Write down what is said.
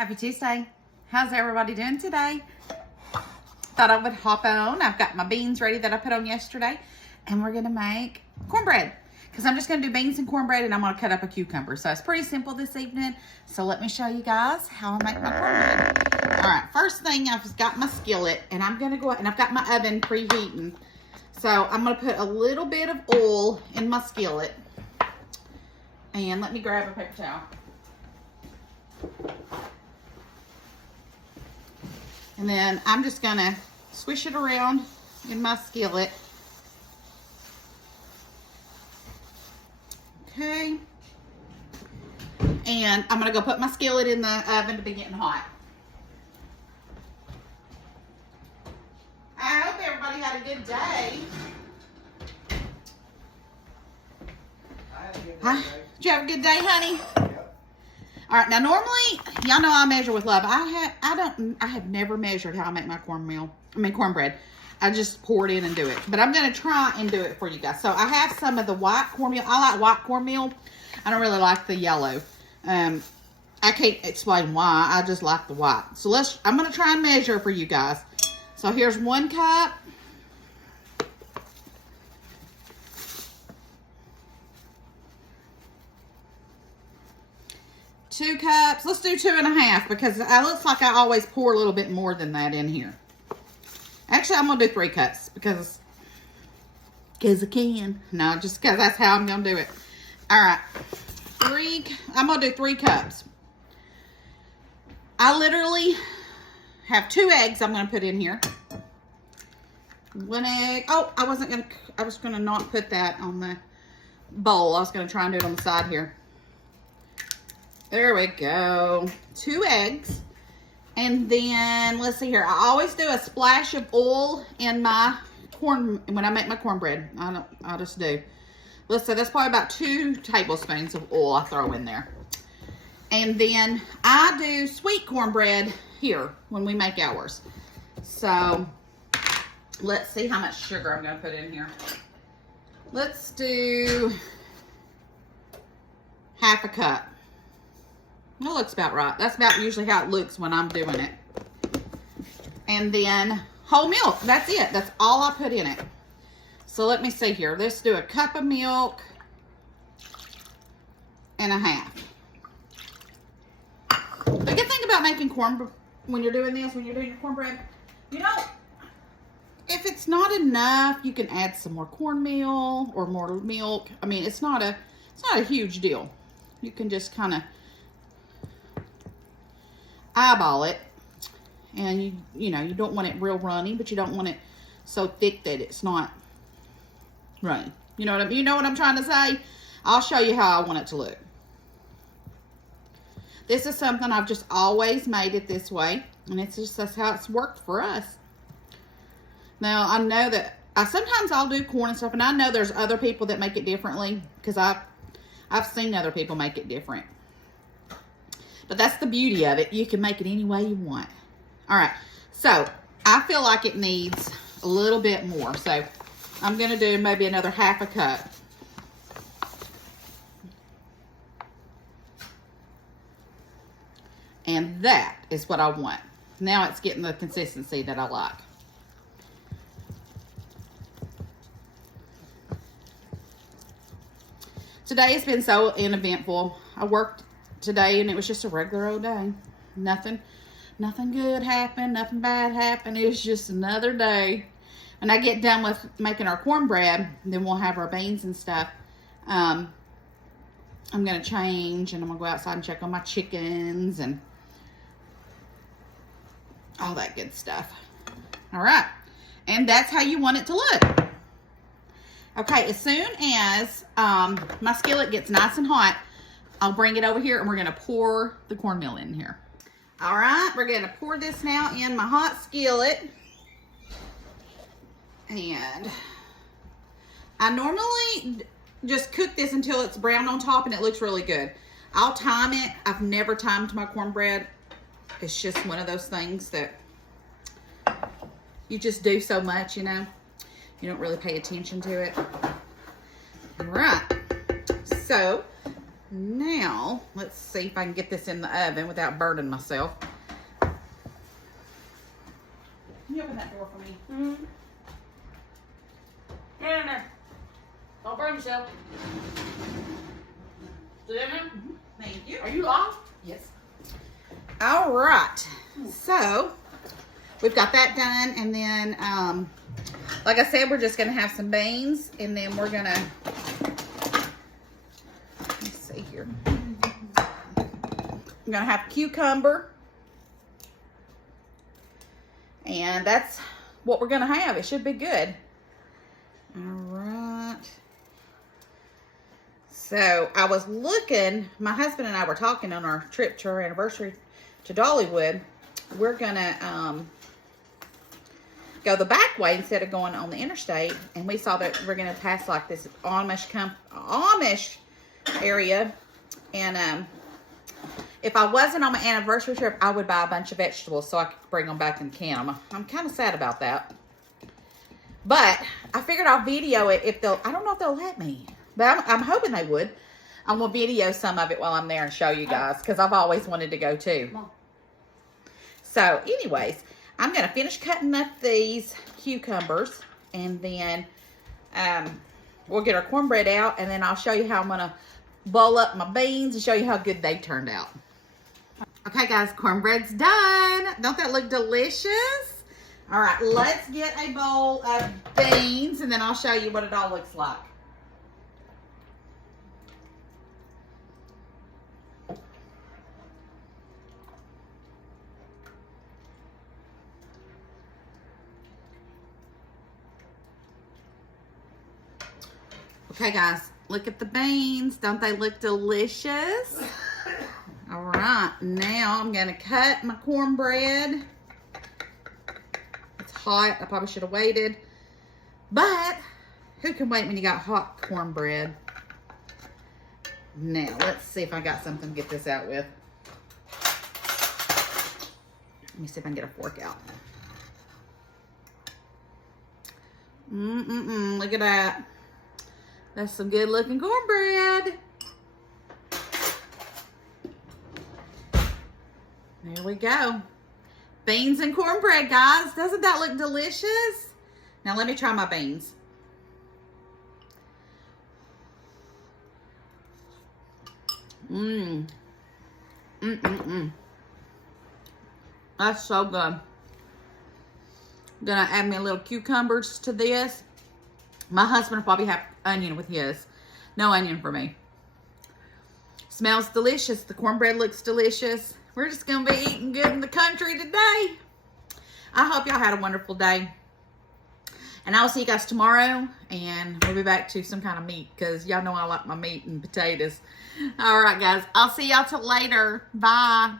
Happy Tuesday. How's everybody doing today? Thought I would hop on. I've got my beans ready that I put on yesterday, and we're gonna make cornbread because I'm just gonna do beans and cornbread, and I'm gonna cut up a cucumber. So it's pretty simple this evening. So let me show you guys how I make my cornbread. All right, first thing, I've got my skillet, and I'm gonna go, and I've got my oven preheating. So I'm gonna put a little bit of oil in my skillet, and let me grab a paper towel. And then I'm just gonna swish it around in my skillet. Okay. And I'm gonna go put my skillet in the oven to be getting hot. I hope everybody had a good day. I had a good day. Did you have a good day, honey? All right, now normally, y'all know I measure with love. I have never measured how I make my cornbread. I just pour it in and do it. But I'm gonna try and do it for you guys. So I have some of the white cornmeal. I like white cornmeal. I don't really like the yellow. I can't explain why. I just like the white. So I'm gonna try and measure for you guys. So here's 1 cup. Two cups. Let's do 2.5 because it looks like I always pour a little bit more than that in here. Actually, I'm gonna do 3 cups because I can. No, just because that's how I'm gonna do it. All right, I'm gonna do 3 cups. I literally have 2 eggs I'm gonna put in here. 1 egg. Oh, I was gonna not put that on the bowl. I was gonna try and do it on the side here. There we go. 2 eggs. And then, let's see here. I always do a splash of oil in my when I make my cornbread. I just do. Let's say that's probably about 2 tablespoons of oil I throw in there. And then I do sweet cornbread here when we make ours. So, let's see how much sugar I'm going to put in here. Let's do 1/2 cup. That looks about right. That's about usually how it looks when I'm doing it. And then whole milk. That's it. That's all I put in it. So let me see here. Let's do 1 cup of milk and 1/2. The good thing about making cornbread, when you're doing your cornbread, you know, if it's not enough, you can add some more cornmeal or more milk. I mean, it's not a huge deal. You can just kind of eyeball it, and you know, you don't want it real runny, but you don't want it so thick that it's not runny. You know what I'm trying to say? I'll show you how I want it to look. This is something I've just always made it this way, and that's how it's worked for us. Now I know that sometimes I'll do corn and stuff, and I know there's other people that make it differently because I've seen other people make it different. But that's the beauty of it. You can make it any way you want. All right. So, I feel like it needs a little bit more. So, I'm going to do maybe another 1/2 cup. And that is what I want. Now it's getting the consistency that I like. Today has been so uneventful. I worked today, and it was just a regular old day. Nothing good happened. Nothing bad happened. It was just another day. When I get done with making our cornbread, then we'll have our beans and stuff. I'm going to change, and I'm going to go outside and check on my chickens and all that good stuff. All right. And that's how you want it to look. Okay, as soon as my skillet gets nice and hot, I'll bring it over here, and we're going to pour the cornmeal in here. All right, we're going to pour this now in my hot skillet. And I normally just cook this until it's brown on top and it looks really good. I'll time it. I've never timed my cornbread. It's just one of those things that you just do so much, you know. You don't really pay attention to it. All right. So Now, let's see if I can get this in the oven without burning myself. Can you open that door for me? Mm-hmm. No. Don't burn yourself. Is it in there? Thank you. Are you off? Yes. All right. So, we've got that done. And then, like I said, we're just going to have some beans. And then we're going to, let's see here. I'm going to have cucumber. And that's what we're going to have. It should be good. All right. So I was looking, my husband and I were talking on our trip to our anniversary to Dollywood. We're going to go the back way instead of going on the interstate. And we saw that we're going to pass like this Amish area. And if I wasn't on my anniversary trip, I would buy a bunch of vegetables so I could bring them back and can them. I'm kind of sad about that. But I figured I'll video it if they'll, I don't know if they'll let me. But I'm hoping they would. I'm going to video some of it while I'm there and show you guys. Because I've always wanted to go too. So anyways, I'm going to finish cutting up these cucumbers. And then we'll get our cornbread out. And then I'll show you how I'm going to bowl up my beans and show you how good they turned out. Okay guys, cornbread's done. Don't that look delicious? All right, let's get a bowl of beans and then I'll show you what it all looks like. Okay guys, look at the beans. Don't they look delicious? All right, now I'm gonna cut my cornbread. It's hot, I probably should have waited. But who can wait when you got hot cornbread? Now, let's see if I got something to get this out with. Let me see if I can get a fork out. Look at that. That's some good looking cornbread. There we go. Beans and cornbread, guys. Doesn't that look delicious? Now let me try my beans. That's so good. I'm gonna add me a little cucumbers to this. My husband will probably have onion with his. No onion for me. Smells delicious. The cornbread looks delicious. We're just going to be eating good in the country today. I hope y'all had a wonderful day. And I will see you guys tomorrow. And we'll be back to some kind of meat. Because y'all know I like my meat and potatoes. All right, guys. I'll see y'all till later. Bye.